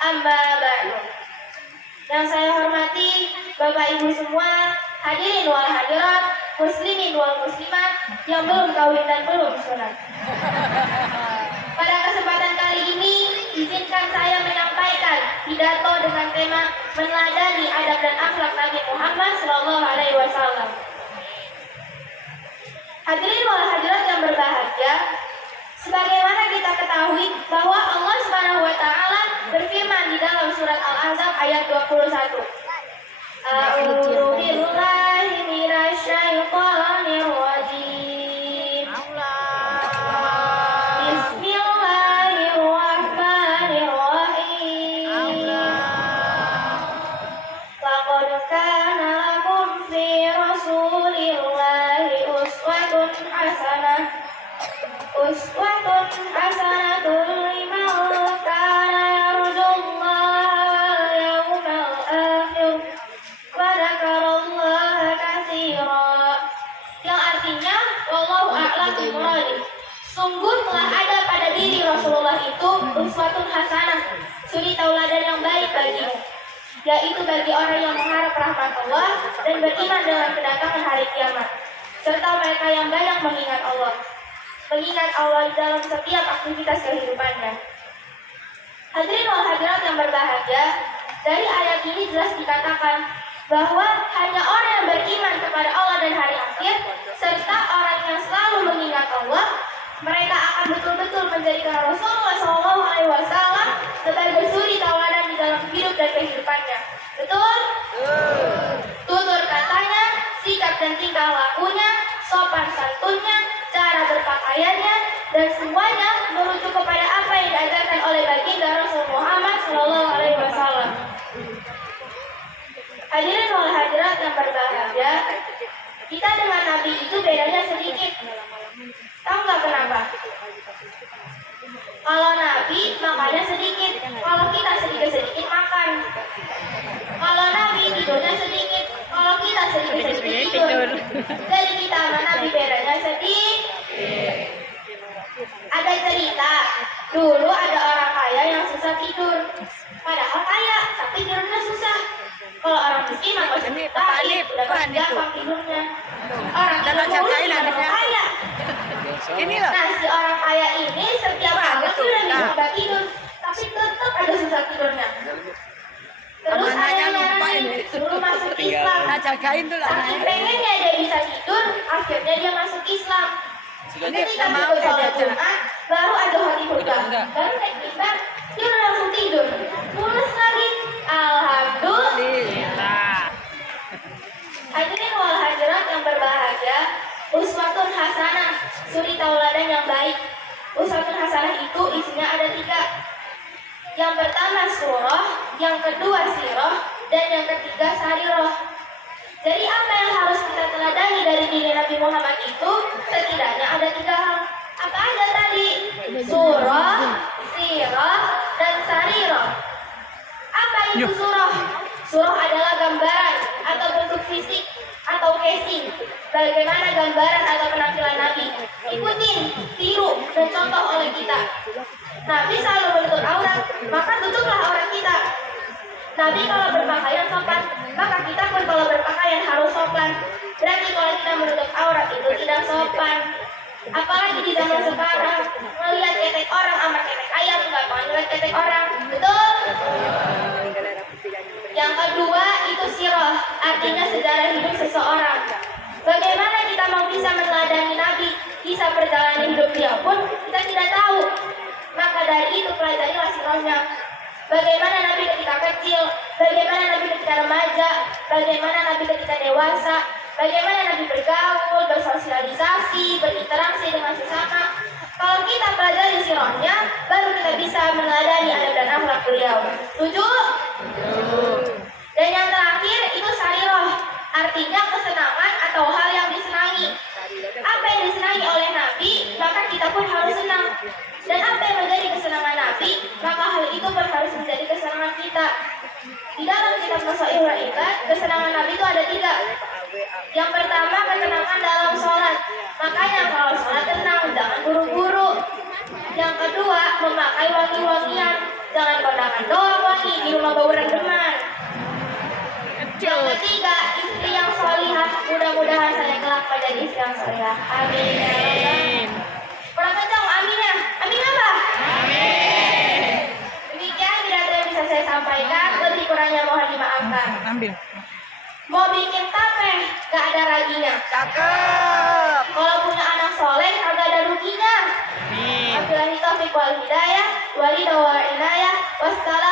Amma ba'du. Yang saya hormati Bapak Ibu semua, hadirin wal hadirat, muslimin wal muslimat yang belum kawin dan belum sunat. Pada kesempatan kali ini, izinkan saya menyampaikan pidato dengan tema meneladani adab dan akhlak Nabi Muhammad SAW. Hadirin wal hadirat yang berbahagia, sebagaimana kita ketahui bahwa Allah Subhanahu wa taala berfirman di dalam surat Al-Ahzab ayat 21. A'udzu billahi minasyaitonir rajim. Bismillahirrahmanirrahim. Laqad kana lakum fi rasulillahi uswatun hasanatun liman kana yarjullaha wal yawmal akhir wa dzakarallaha katsiran. Yang artinya wallahu a'lam bishawab. Sungguh telah ada pada diri Rasulullah itu uswatun hasanah, suri tauladan yang baik bagimu, yaitu bagi orang yang mengharap rahmat Allah dan beriman dengan kedatangan hari kiamat, serta mereka yang banyak mengingat Allah di dalam setiap aktivitas kehidupannya. Hadirin wal hadirat yang berbahagia, dari ayat ini jelas dikatakan bahwa hanya orang yang beriman kepada Allah dan hari akhir, serta orang yang selalu mengingat Allah, mereka akan betul-betul menjadikan Rasulullah SAW sebagai suri tauladan di dalam hidup dan kehidupannya. Betul? Tutur katanya, sikap dan tingkah lakunya, sopan santunnya, cara berpakaiannya, dan semuanya merujuk kepada apa yang diajarkan oleh baginda Rasul Muhammad SAW. Hadirin wal hadirat yang berbahagia, kita dengan Nabi itu bedanya sedikit. Tahu nggak kenapa? Kalau Nabi makannya sedikit, kalau kita sedikit-sedikit makan. Kalau Nabi tidurnya sedikit, kalau kita sedikit-sedikit tidur. Jadi kita sama Nabi bedanya sedikit. Ada cerita, dulu ada orang kaya yang susah tidur. Padahal kaya, tapi tidurnya susah. Kalau orang miskin mah nggak usah ceritain, udah pasti gampang tidurnya. Orang tidak boleh orang kaya. Nah, si orang kaya ini setiap malam sudah bisa tidur, tapi tetap ada susah tidurnya. Terus ayahnya dulu masuk Islam. Saking pengennya dia bisa tidur, akhirnya dia masuk Islam. Ketika mau sholat Jumat, baru ada khutbah, baru naik mimbar, dia udah langsung tidur. Pulas lagi, alhamdulillah. Hadirin wal hadirat yang berbahagia, uswatun hasanah, suri tauladan yang baik. Uswatun hasanah itu isinya ada 3. Yang pertama surah, yang kedua sirah, dan yang ketiga sarirah. Jadi apa yang harus kita teladani dari diri Nabi Muhammad itu? Setidaknya ada 3 hal. Apa aja tadi? Surah, sirah, dan sarirah. Apa itu surah? Surah adalah gambaran atau bentuk fisik atau casing. Bagaimana gambaran atau penampilan Nabi? Ikutin, tiru, dan contoh oleh kita. Nabi selalu menutup aurat, maka tutuplah aurat kita. Nabi kalau berpakaian sopan, maka kita pun kalau berpakaian harus sopan. Berarti kalau kita menutup aurat itu tidak sopan. Apalagi di zaman sekarang, melihat ketek orang sama ketek ayam, nggak mau melihat ketek orang, betul? Yang kedua itu sirah, artinya sejarah hidup seseorang. Bagaimana kita mau bisa meneladani Nabi, bisa perjalanan hidup dia pun kita tidak tahu. Maka dari itu pelajarilah sirahnya. Bagaimana Nabi ketika kecil, bagaimana Nabi ketika remaja, bagaimana Nabi ketika dewasa, bagaimana Nabi bergaul, bersosialisasi, berinteraksi dengan sesama. Kalau kita pelajari sirahnya, baru kita bisa meneladani adab dan akhlak beliau. Setuju? Dan yang terakhir itu sarirah, artinya kesenangan atau hal yang disenangi. Apa yang disenangi oleh Nabi, maka kita pun harus senang. Dan apa yang menjadi kesenangan Nabi, maka hal itu pun harus menjadi kesenangan kita. Di dalam kitab Masailul Ibad, kesenangan Nabi itu ada 3. Yang pertama, ketenangan dalam sholat. Makanya kalau sholat tenang, jangan buru-buru. Yang kedua, memakai wangi-wangian. Jangan kondangan doang wangi di rumah bauran teman. Yang ketiga, istri yang solihah. Mudah-mudahan saya kelak menjadi istri yang solihah. Amin ya Rabbal. Kurang kencang, amin ya. Amin apa? Amin. Demikian kira-kira yang bisa saya sampaikan. Lebih kurangnya mohon dimaafkan. Ambil. Mau bikin tape, gak ada raginya. Cakep. Kalau punya anak soleh, kagak ada ruginya. Amin. Wabillahi taufiq wal hidayah, walillahi wal inayah, wassalam.